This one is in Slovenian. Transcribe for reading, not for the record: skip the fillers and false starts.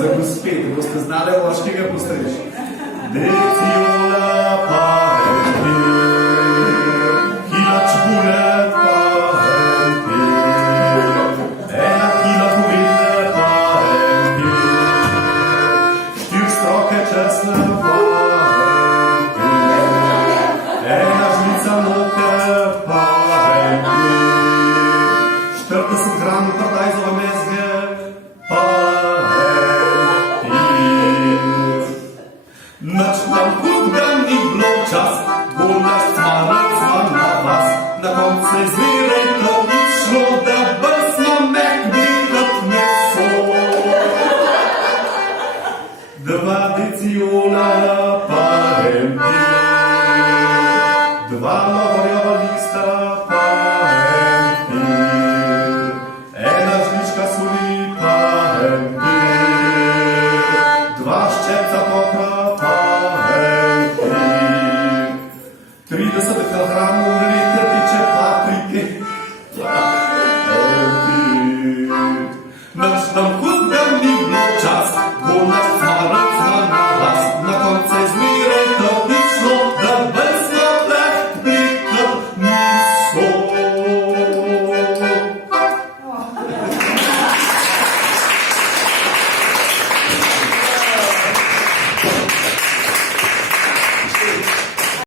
za gospe, da boste znali oškega postreči. Deciola parente, kila čebule parente, ena kila kumine parente, 4 stroke česne parente, ena žlica moke parente, 40 gram pardajzove mezge parente. Noč nam hudga ni bilo čas, golaš cmarac vam na vas, na konce zve